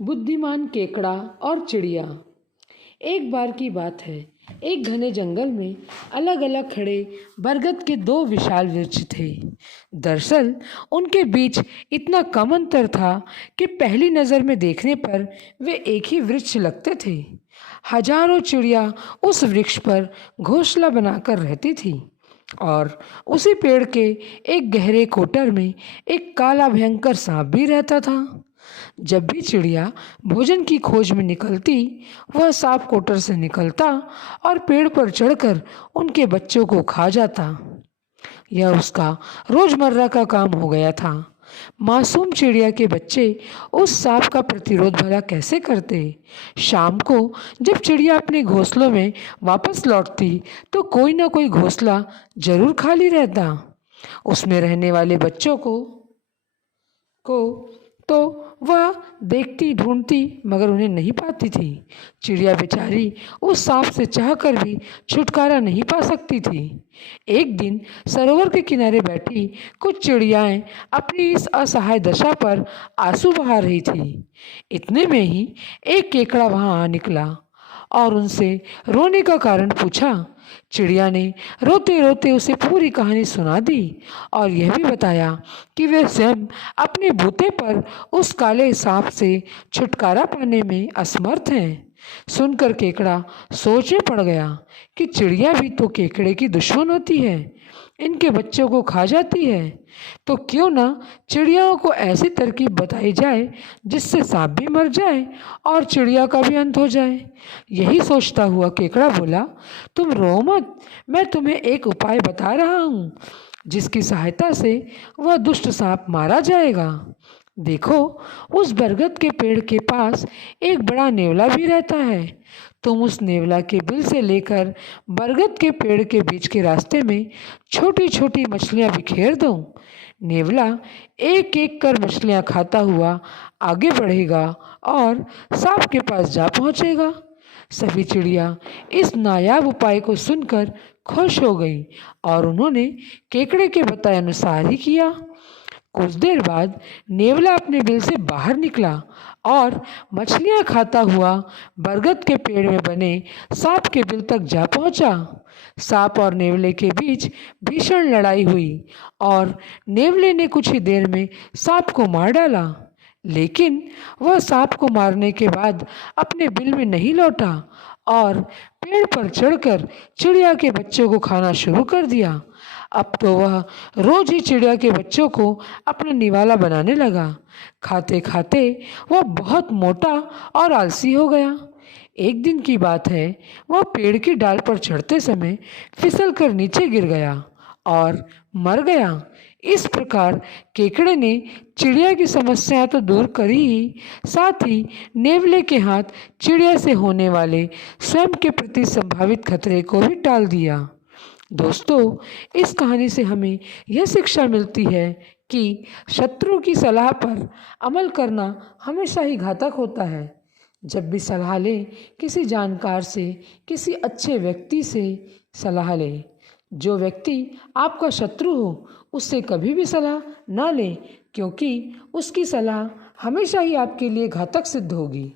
बुद्धिमान केकड़ा और चिड़िया। एक बार की बात है, एक घने जंगल में अलग अलग खड़े बरगद के दो विशाल वृक्ष थे। दरअसल उनके बीच इतना कम अंतर था कि पहली नज़र में देखने पर वे एक ही वृक्ष लगते थे। हजारों चिड़िया उस वृक्ष पर घोंसला बनाकर रहती थी और उसी पेड़ के एक गहरे कोटर में एक काला भयंकर सांप भी रहता था। जब भी चिड़िया भोजन की खोज में निकलती, वह सांप कोटर से निकलता और पेड़ पर चढ़कर उनके बच्चों को खा जाता। यह उसका रोजमर्रा का काम हो गया था। मासूम चिड़िया के बच्चे उस सांप का प्रतिरोध भला कैसे करते? शाम को जब चिड़िया अपने घोंसलों में वापस लौटती तो कोई ना कोई घोंसला जरूर खाली रहता। उसमें रहने वाले बच्चों को तो वह देखती ढूंढती मगर उन्हें नहीं पाती थी। चिड़िया बेचारी उस सांप से चाहकर भी छुटकारा नहीं पा सकती थी। एक दिन सरोवर के किनारे बैठी कुछ चिड़ियाएं अपनी इस असहाय दशा पर आंसू बहा रही थी। इतने में ही एक केकड़ा वहां आ निकला और उनसे रोने का कारण पूछा। चिड़िया ने रोते रोते उसे पूरी कहानी सुना दी और यह भी बताया कि वे स्वयं अपने बूते पर उस काले सांप से छुटकारा पाने में असमर्थ हैं। सुनकर केकड़ा सोच में पड़ गया कि चिड़िया भी तो केकड़े की दुश्मन होती है, इनके बच्चों को खा जाती है, तो क्यों ना चिड़ियाओं को ऐसी तरकीब बताई जाए जिससे सांप भी मर जाए और चिड़िया का भी अंत हो जाए। यही सोचता हुआ केकड़ा बोला, तुम रो मत, मैं तुम्हें एक उपाय बता रहा हूँ जिसकी सहायता से वह दुष्ट सांप मारा जाएगा। देखो, उस बरगद के पेड़ के पास एक बड़ा नेवला भी रहता है। तुम उस नेवला के बिल से लेकर बरगद के पेड़ के बीच के रास्ते में छोटी छोटी मछलियां बिखेर दो। नेवला एक एक कर मछलियां खाता हुआ आगे बढ़ेगा और सांप के पास जा पहुंचेगा। सभी चिड़िया इस नायाब उपाय को सुनकर खुश हो गई और उन्होंने केकड़े के बताए अनुसार ही किया। कुछ देर बाद नेवला अपने बिल से बाहर निकला और मछलियां खाता हुआ बरगद के पेड़ में बने सांप के बिल तक जा पहुंचा। सांप और नेवले के बीच भीषण लड़ाई हुई और नेवले ने कुछ ही देर में सांप को मार डाला, लेकिन वह सांप को मारने के बाद अपने बिल में नहीं लौटा और पेड़ पर चढ़कर चिड़िया के बच्चों को खाना शुरू कर दिया। अब तो वह रोज ही चिड़िया के बच्चों को अपना निवाला बनाने लगा। खाते खाते वह बहुत मोटा और आलसी हो गया। एक दिन की बात है, वह पेड़ की डाल पर चढ़ते समय फिसल कर नीचे गिर गया और मर गया। इस प्रकार केकड़े ने चिड़िया की समस्या तो दूर करी ही, साथ ही नेवले के हाथ चिड़िया से होने वाले स्वयं के प्रति संभावित खतरे को भी टाल दिया। दोस्तों, इस कहानी से हमें यह शिक्षा मिलती है कि शत्रु की सलाह पर अमल करना हमेशा ही घातक होता है। जब भी सलाह लें, किसी जानकार से, किसी अच्छे व्यक्ति से सलाह लें। जो व्यक्ति आपका शत्रु हो, उससे कभी भी सलाह ना लें, क्योंकि उसकी सलाह हमेशा ही आपके लिए घातक सिद्ध होगी।